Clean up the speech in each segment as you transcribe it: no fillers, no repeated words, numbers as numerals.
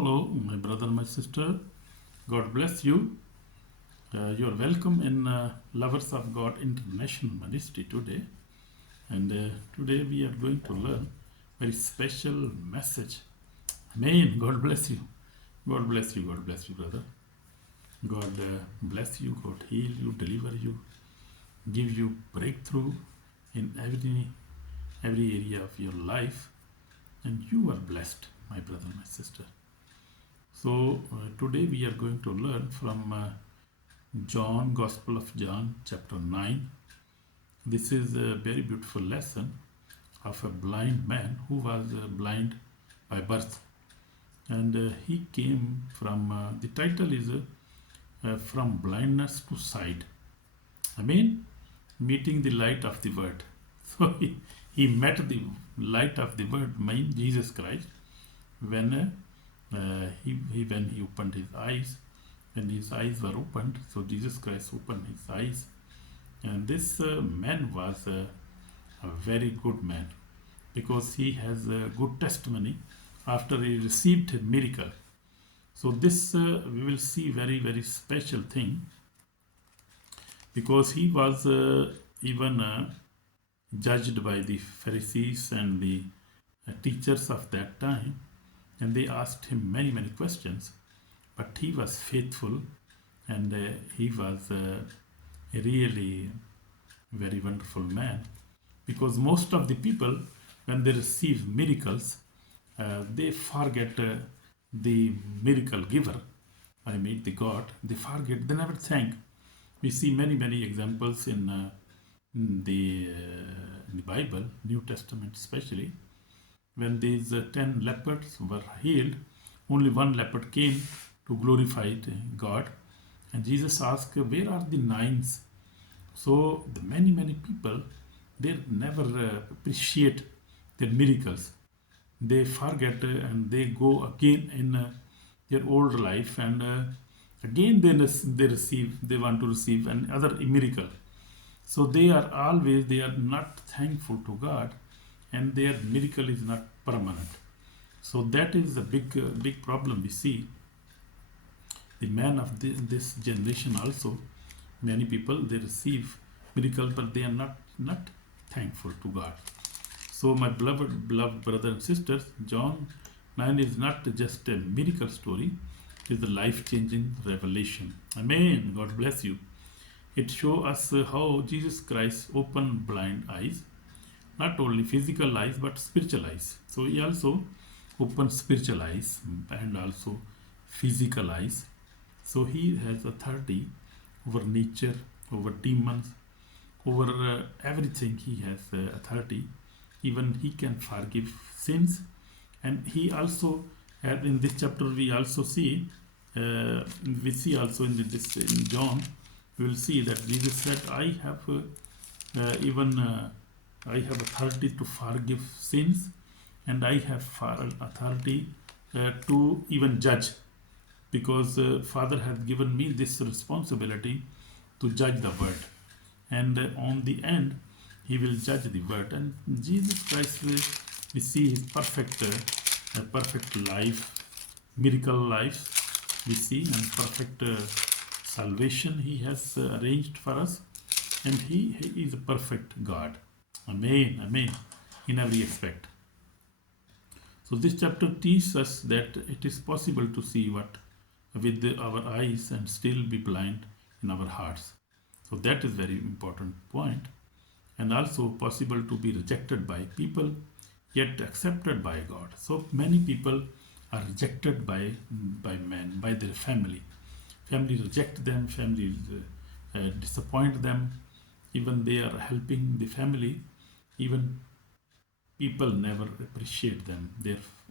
Hello, my brother, my sister. God bless you. You are welcome in Lovers of God International Ministry today. And today we are going to learn very special message. Amen. God bless you. God bless you. God bless you, brother. God bless you. God heal you, deliver you, give you breakthrough in every area of your life. And you are blessed, my brother, my sister. So today we are going to learn from John, Gospel of John, chapter 9. This is a very beautiful lesson of a blind man who was blind by birth. And he came from, the title is From Blindness to Sight. I mean, meeting the light of the word. So he met the light of the word, mean Jesus Christ, when when he opened his eyes. When his eyes were opened, so Jesus Christ opened his eyes. And this man was a very good man because he has a good testimony after he received a miracle. So this we will see very special thing because he was even judged by the Pharisees and the teachers of that time, and they asked him many questions, but he was faithful, and he was a really very wonderful man, because most of the people, when they receive miracles, they forget the miracle giver, I mean the God. They forget, they never thank. We see many examples in the Bible, New Testament especially. When these 10 lepers were healed, only one leopard came to glorify God. And Jesus asked, where are the nines? So the many people, they never appreciate their miracles. They forget and they go again in their old life, and again they want to receive another miracle. So they are not thankful to God, and their miracle is not permanent. So that is a big problem we see. The man of this generation also, many people, they receive miracle, but they are not thankful to God. So my beloved brothers and sisters, John 9 is not just a miracle story, it is a life-changing revelation. Amen. God bless you. It shows us how Jesus Christ opened blind eyes, not only physical eyes but spiritual eyes. So he also opened spiritual eyes and also physical eyes. So he has authority over nature, over demons, over everything. He has authority. Even he can forgive sins. And he also, in this chapter we also see, also in John, we will see that Jesus said, I have I have authority to forgive sins, and I have authority to even judge, because Father has given me this responsibility to judge the word, and on the end he will judge the word. And Jesus Christ, we see his perfect life, miracle life we see, and perfect salvation he has arranged for us, and he is a perfect God. Amen, in every aspect. So this chapter teaches us that it is possible to see what with our eyes and still be blind in our hearts. So that is very important point. And also possible to be rejected by people yet accepted by God. So many people are rejected by men, by their family. Family reject them, family disappoint them. Even they are helping the family, even people never appreciate them.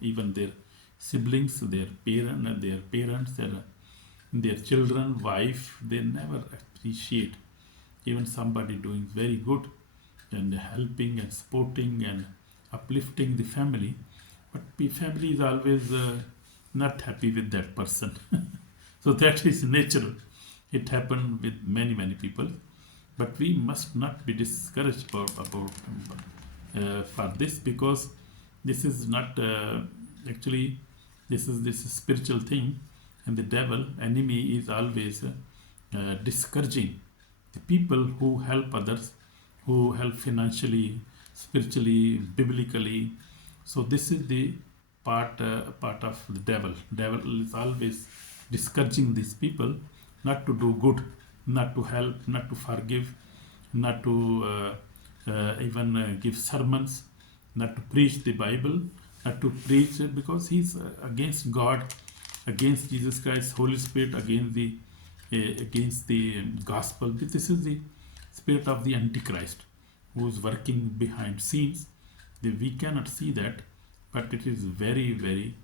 Even their siblings, their parents, their children, wife, they never appreciate. Even somebody doing very good and helping and supporting and uplifting the family, but the family is always not happy with that person. So that is natural. It happened with many people, but we must not be discouraged about for this, because this is not actually This spiritual thing, and the devil, enemy, is always discouraging the people who help others, who help financially, spiritually, biblically. So this is the part of the devil. Devil is always discouraging these people not to do good, not to help, not to forgive, not to even give sermons, not to preach the Bible, not to preach because he's against God, against Jesus Christ, Holy Spirit, against the gospel. This is the spirit of the Antichrist who is working behind scenes. We cannot see that, but it is very very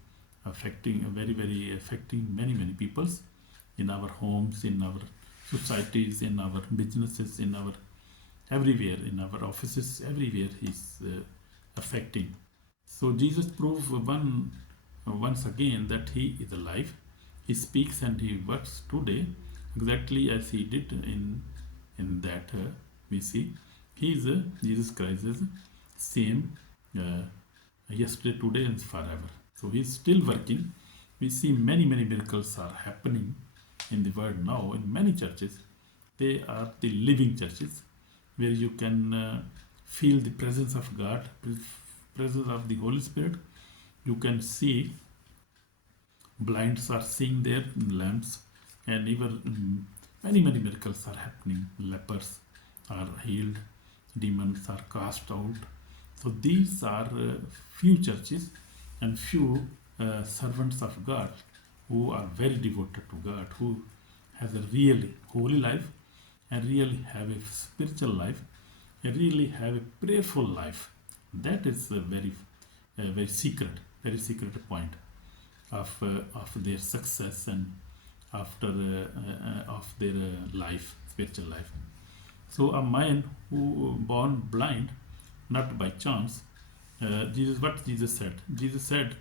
affecting many peoples in our homes, in our societies, in our businesses, in our everywhere, in our offices, everywhere he's affecting. So Jesus proved once again that he is alive. He speaks and he works today exactly as he did in that we see he is Jesus Christ is same yesterday, today, and forever. So he is still working. We see many miracles are happening in the world now in many churches. They are the living churches where you can feel the presence of God, presence of the Holy Spirit. You can see blinds are seeing their lamps, and even many miracles are happening. Lepers are healed, demons are cast out. So these are few churches and few servants of God who are very devoted to God, who has a really holy life and really have a spiritual life and really have a prayerful life. That is a very very secret point of their success and after of their life, spiritual life. So a man who born blind, not by chance, what Jesus said? Jesus said,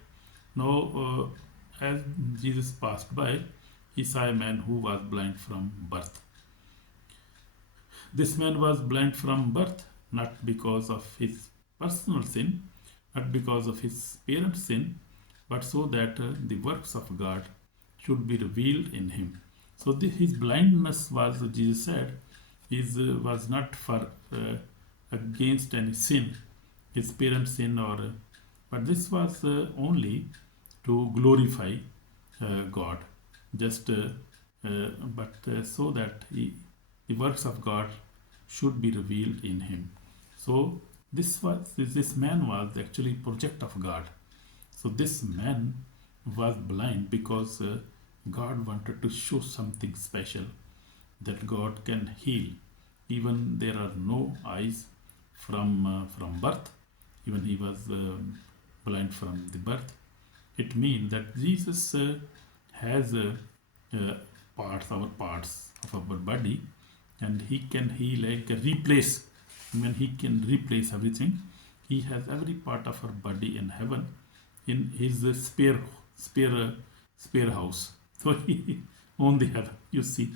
no, as Jesus passed by, he saw a man who was blind from birth. This man was blind from birth, not because of his personal sin, not because of his parents' sin, but so that the works of God should be revealed in him. So his blindness was, Jesus said, was not for against any sin, his parents' sin, but this was only to glorify God, just but so that the works of God should be revealed in him. So this man was actually project of God. So this man was blind because God wanted to show something special, that God can heal. Even there are no eyes from birth. Even he was blind from the birth. It means that Jesus has parts of our body, and he can replace. When he can replace everything, he has every part of our body in heaven, in his spare house. So he on the heaven, you see,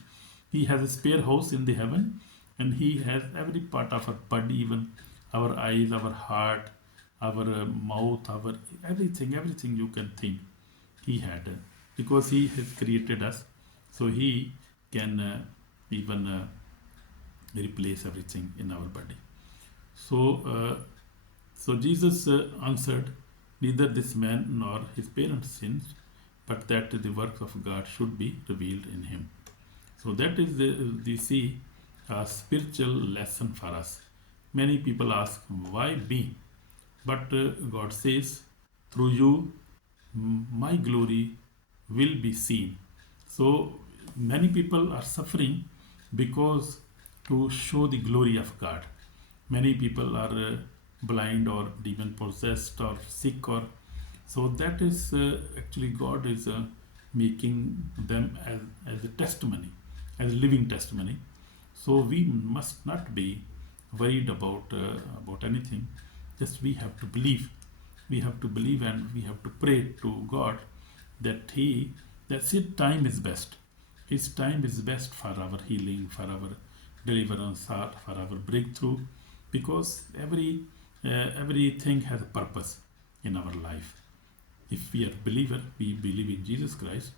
he has a spare house in the heaven, and he has every part of our body, even our eyes, our heart, our mouth, our everything you can think. He had because he has created us, so he can even replace everything in our body. So Jesus answered, neither this man nor his parents sinned, but that the works of God should be revealed in him. So that is the see a spiritual lesson for us. Many people ask, why me? But God says, through you, my glory will be seen. So many people are suffering because to show the glory of God. Many people are blind or demon possessed or sick, or so that is actually God is making them as a testimony, as a living testimony. So we must not be worried about anything. Just we have to believe. We have to believe, and we have to pray to God that his time is best. His time is best for our healing, for our deliverance, for our breakthrough, because everything has a purpose in our life. if we are believer, we believe in Jesus Christ,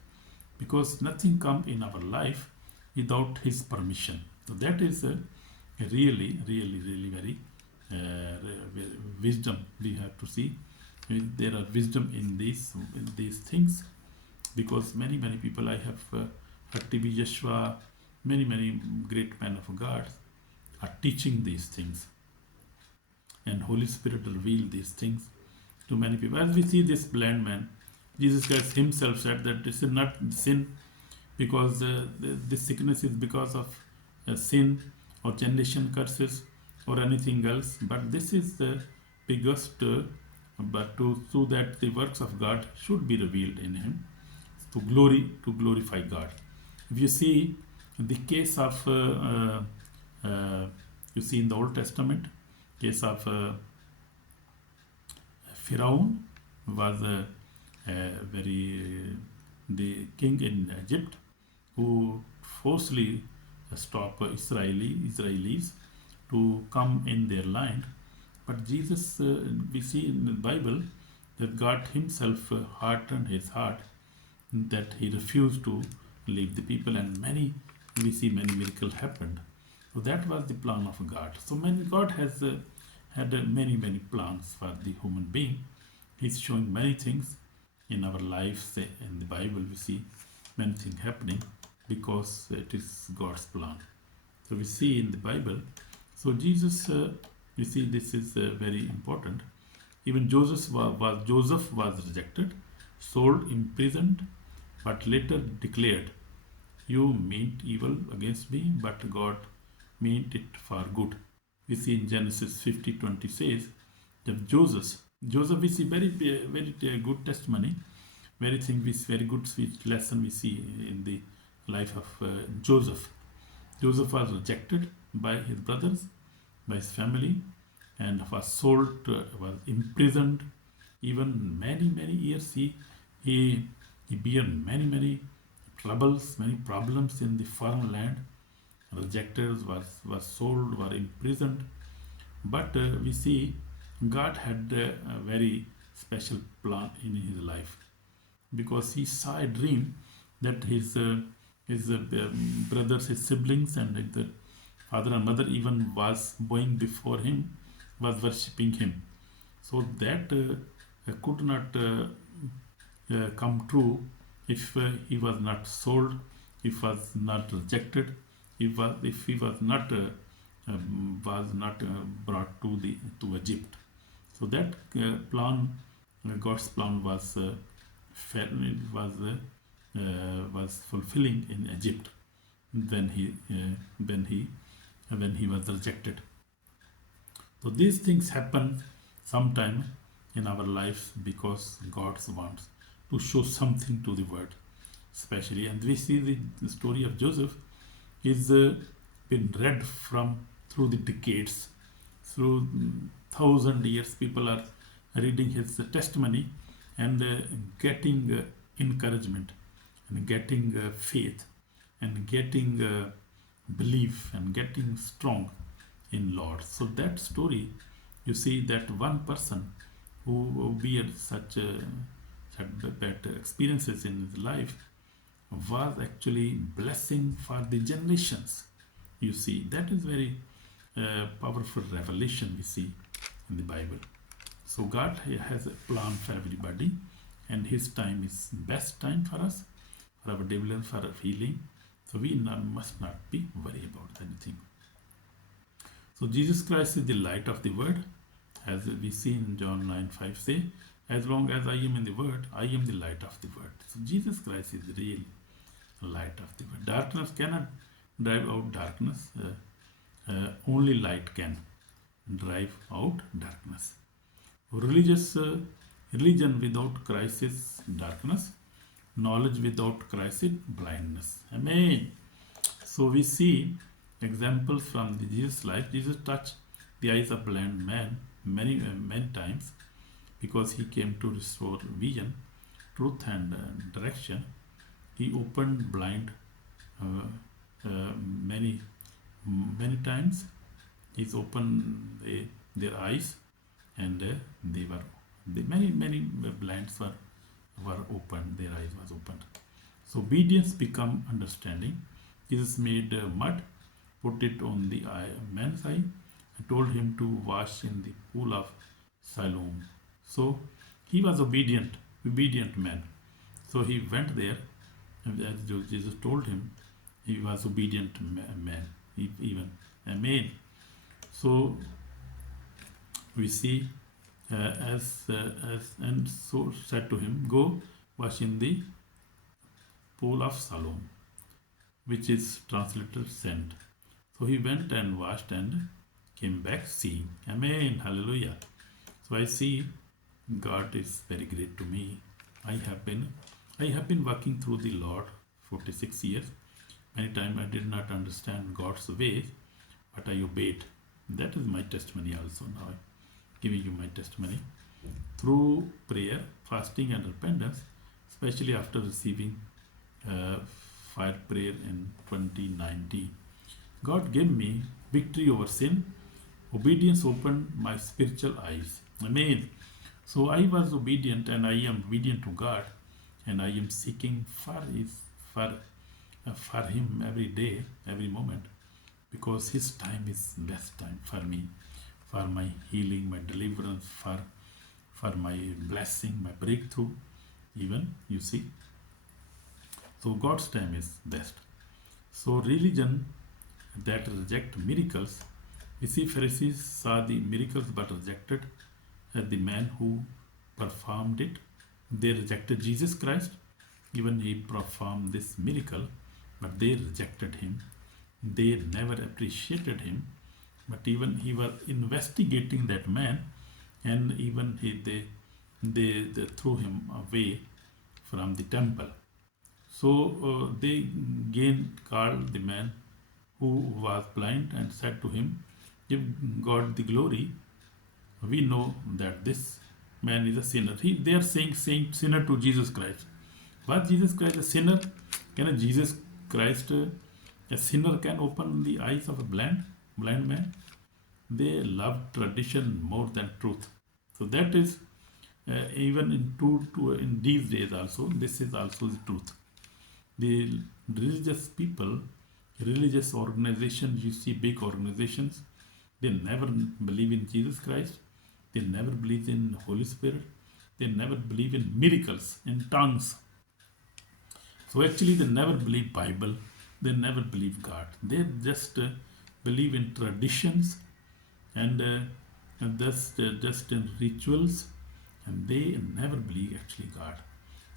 because nothing come in our life without his permission. So that is a really very wisdom we have to see. There are wisdom in these things, because many people I have heard TV Yeshua, many great men of God are teaching these things, and Holy Spirit reveal these things to many people. As we see this blind man, Jesus Christ himself said that this is not sin, because this sickness is because of sin or generation curses or anything else, but this is the biggest but so that the works of God should be revealed in him, to glorify God. If you see the case of you see in the Old Testament, case of Pharaoh was the king in Egypt, who forcefully stop Israelis to come in their land. But Jesus, we see in the Bible that God himself hardened his heart, that he refused to leave the people, and we see many miracles happened. So that was the plan of God. So God has had many plans for the human being. He's showing many things in our lives. In the Bible we see many things happening because it is God's plan. So we see in the Bible. So Jesus, we see this is very important. Even Joseph was rejected, sold, imprisoned, but later declared, "You meant evil against me, but God meant it for good." We see in Genesis 50:20 says that Joseph, we see very good testimony, very good sweet lesson we see in the life of Joseph. Joseph was rejected by his brothers, by his family, and was sold, was imprisoned. Even many years he bear many troubles, many problems in the foreign land. Rejected, was sold, were imprisoned. But we see God had a very special plan in his life, because he saw a dream that his brothers, his siblings, and the father and mother even was bowing before him, was worshipping him. So that could not come true if he was not sold, if was not rejected, if he was not brought to Egypt. So that plan, God's plan was was fulfilling in Egypt when he was rejected. So these things happen sometime in our lives because God wants to show something to the world, especially. And we see the story of Joseph is been read through the decades, through 1,000 years. People are reading his testimony and getting encouragement, and getting faith, and getting belief, and getting strong in Lord. So that story, you see that one person who bear such bad experiences in his life was actually blessing for the generations. You see, that is very powerful revelation we see in the Bible. So God has a plan for everybody, and his time is best time for us, for our development, for our healing. So we must not be worried about anything. So Jesus Christ is the light of the world, as we see in John 9:5 say, "As long as I am in the world, I am the light of the world." So Jesus Christ is the real light of the world. Darkness cannot drive out darkness. Only light can drive out darkness. Religion without Christ is darkness. Knowledge without Christ is blindness. Amen. So we see examples from Jesus' life. Jesus touched the eyes of blind man many times, because he came to restore vision, truth, and direction. He opened blind many times. He's opened their eyes, and many blinds were were opened, their eyes was opened. So obedience become understanding. Jesus made mud, put it on the man's eye, and told him to wash in the pool of Siloam. So he was obedient man. So he went there, and as Jesus told him, he was obedient man. Even amen. So we see as and so said to him, go wash in the pool of Siloam, which is translated sent. So he went and washed and came back seeing. Amen. Hallelujah. So I see God is very great to me. I have been working through the Lord 46 years. Many times I did not understand God's ways, but I obeyed. That is my testimony also. Now I'm giving you my testimony. Through prayer, fasting and repentance, especially after receiving fire prayer in 2019. God gave me victory over sin. Obedience opened my spiritual eyes. Amen. So I was obedient and I am obedient to God, and I am seeking for Him every day, every moment, because His time is best time for me, for my healing, my deliverance, for my blessing, my breakthrough. Even you see. So God's time is best. So religion that reject miracles, we see Pharisees saw the miracles but rejected the man who performed it. They rejected Jesus Christ, even he performed this miracle, but they rejected him. They never appreciated him, but even he was investigating that man, and even they threw him away from the temple. So they again called the man who was blind and said to him, give God the glory. We know that this man is a sinner. They are saying sinner to Jesus Christ. Was Jesus Christ a sinner? Can a Jesus Christ, a sinner, can open the eyes of a blind man? They love tradition more than truth. So that is even in these days also. This is also the truth. The religious people, religious organizations, you see big organizations, they never believe in Jesus Christ. They never believe in Holy Spirit. They never believe in miracles, in tongues. So actually they never believe Bible. They never believe God. They just believe in traditions and just in rituals, and they never believe actually God.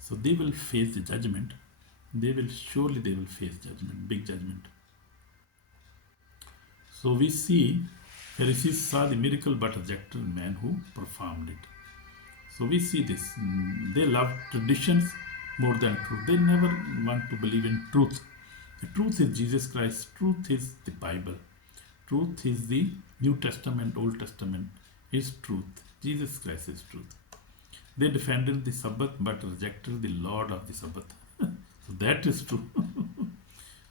So they will face the judgment. They will face judgment, big judgment. So we see Pharisees saw the miracle but rejected the man who performed it. So we see this. They love traditions more than truth. They never want to believe in truth. The truth is Jesus Christ. Truth is the Bible. Truth is the New Testament, Old Testament is truth. Jesus Christ is truth. They defended the Sabbath but rejected the Lord of the Sabbath. So that is true.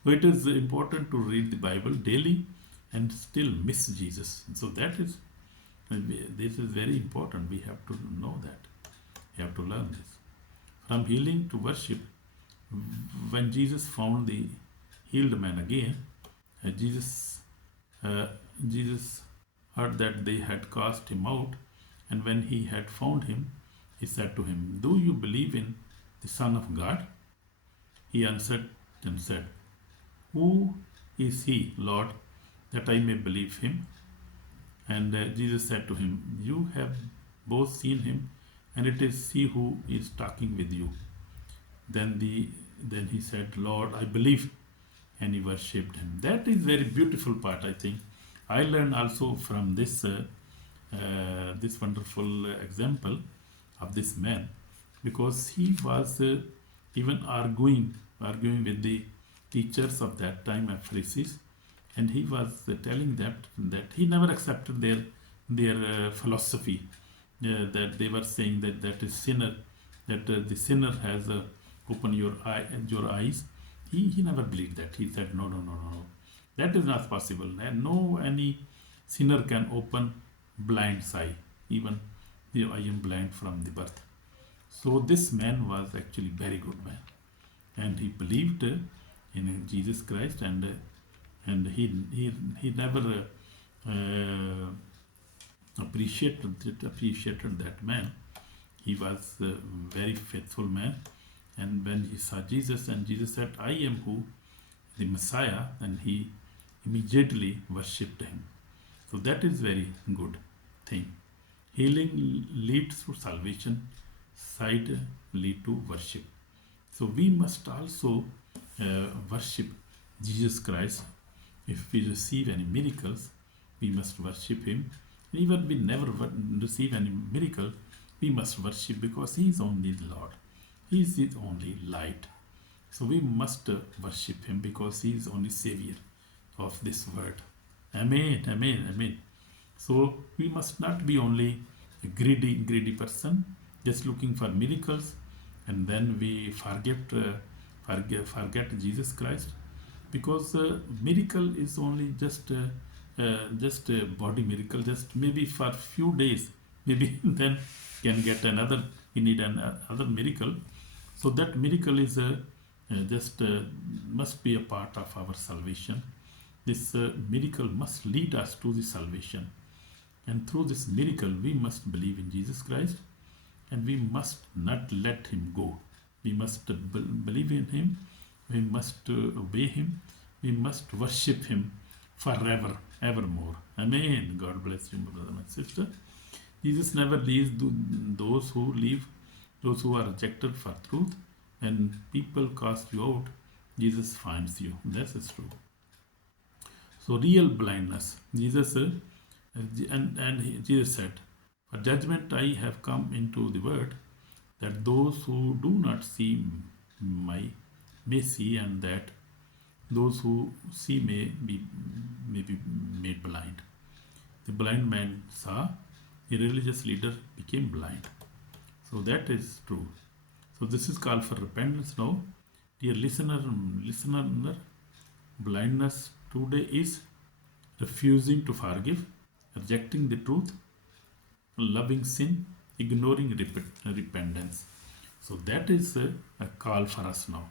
So it is important to read the Bible daily and still miss Jesus. So this is very important. We have to know that. We have to learn this. From healing to worship, when Jesus found the healed man again, Jesus heard that they had cast him out, and when he had found him, he said to him, do you believe in the Son of God? He answered and said, who is he, Lord, that I may believe him? And Jesus said to him, you have both seen him, and it is he who is talking with you. Then he said, Lord, I believe, and he worshipped him. That is very beautiful part, I think. I learned also from this this wonderful example of this man, because he was even arguing with the teachers of that time at Pharisees, and he was telling that he never accepted their philosophy, that they were saying that is sinner, that the sinner has opened your eyes. He never believed that. He said no, that is not possible, and any sinner can open blind eye. Even I am blind from the birth. So this man was actually very good man, and he believed in Jesus Christ, and he never appreciated that man. He was a very faithful man, and when he saw Jesus and Jesus said, "I am who, the Messiah," and he immediately worshipped him. So that is very good thing. Healing leads to salvation, sight lead to worship. So we must also worship Jesus Christ. If we receive any miracles, we must worship him. Even we never receive any miracle, we must worship because he is only the Lord. He is the only light. So we must worship him because he is only Savior of this world. Amen, amen, amen. So we must not be only a greedy person, just looking for miracles, and then we forget Jesus Christ, because miracle is only just a body miracle, just maybe for few days, maybe then can get another. We need another miracle. So that miracle is just must be a part of our salvation. This miracle must lead us to the salvation, and through this miracle we must believe in Jesus Christ, and we must not let him go. We must believe in him, we must obey him, we must worship him forever, evermore. Amen. God bless you, my brother, my sister. Jesus never leaves those who are rejected for truth. When people cast you out, Jesus finds you. That is true. So real blindness. Jesus said, "For judgment I have come into the world, that those who do not see may see, and that those who see may be made blind." The blind man saw, a religious leader became blind. So that is true. So this is called for repentance now. Dear listener, blindness today is refusing to forgive, rejecting the truth, loving sin, ignoring repentance. So that is a call for us now.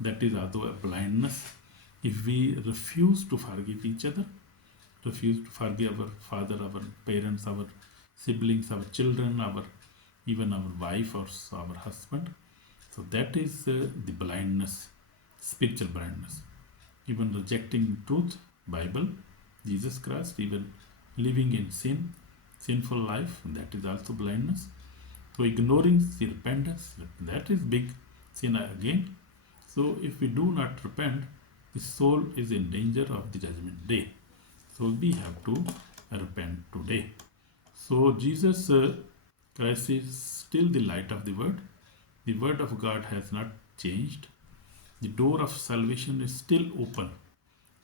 That is also a blindness. If we refuse to forgive each other, refuse to forgive our father, our parents, our siblings, our children, even our wife or our husband, so that is the blindness, spiritual blindness. Even rejecting truth, Bible, Jesus Christ, even living in sinful life, that is also blindness. So ignoring the repentance, that is big sin again. So if we do not repent, the soul is in danger of the judgment day. So we have to repent today. So Jesus Christ is still the light of the world. The word of God has not changed. The door of salvation is still open.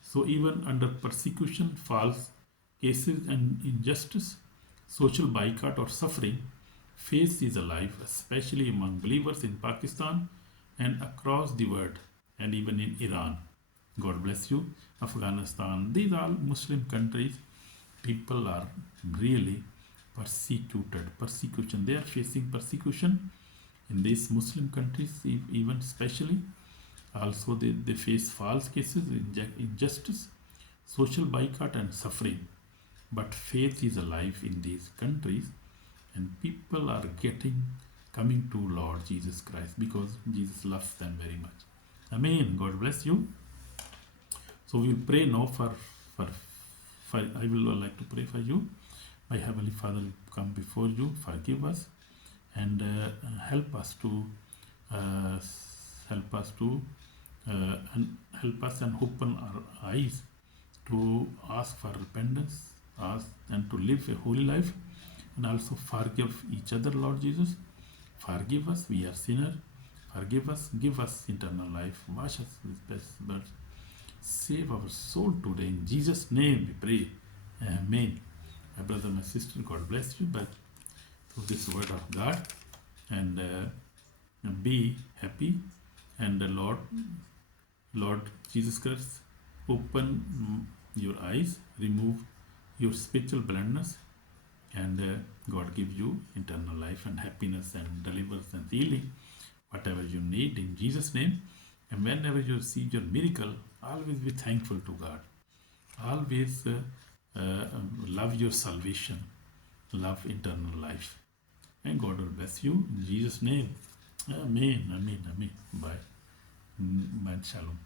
So even under persecution, false cases and injustice, social boycott or suffering, faith is alive, especially among believers in Pakistan and across the world, and even in Iran. God bless you. Afghanistan, these are Muslim countries. People are really persecution. They are facing persecution in these Muslim countries, even especially. Also, they face false cases, injustice, social boycott, and suffering. But faith is alive in these countries, and people are coming to Lord Jesus Christ because Jesus loves them very much. Amen. God bless you. So we will pray now for I will like to pray for you. My Heavenly Father, come before you, forgive us, and help us and open our eyes to ask for repentance, and to live a holy life, and also forgive each other, Lord Jesus. Forgive us, we are sinners. Forgive us, give us eternal life, wash us with best blood. Save our soul today. In Jesus' name we pray. Amen. My brother, my sister, God bless you but through this word of God, and be happy. And the Lord Jesus Christ, open your eyes, remove your spiritual blindness, and God give you eternal life and happiness and deliverance and healing, whatever you need in Jesus' name. And whenever you receive your miracle, always be thankful to God. Always love your salvation, love eternal life. And God will bless you in Jesus' name. Amen, amen, amen. Bye. Shalom.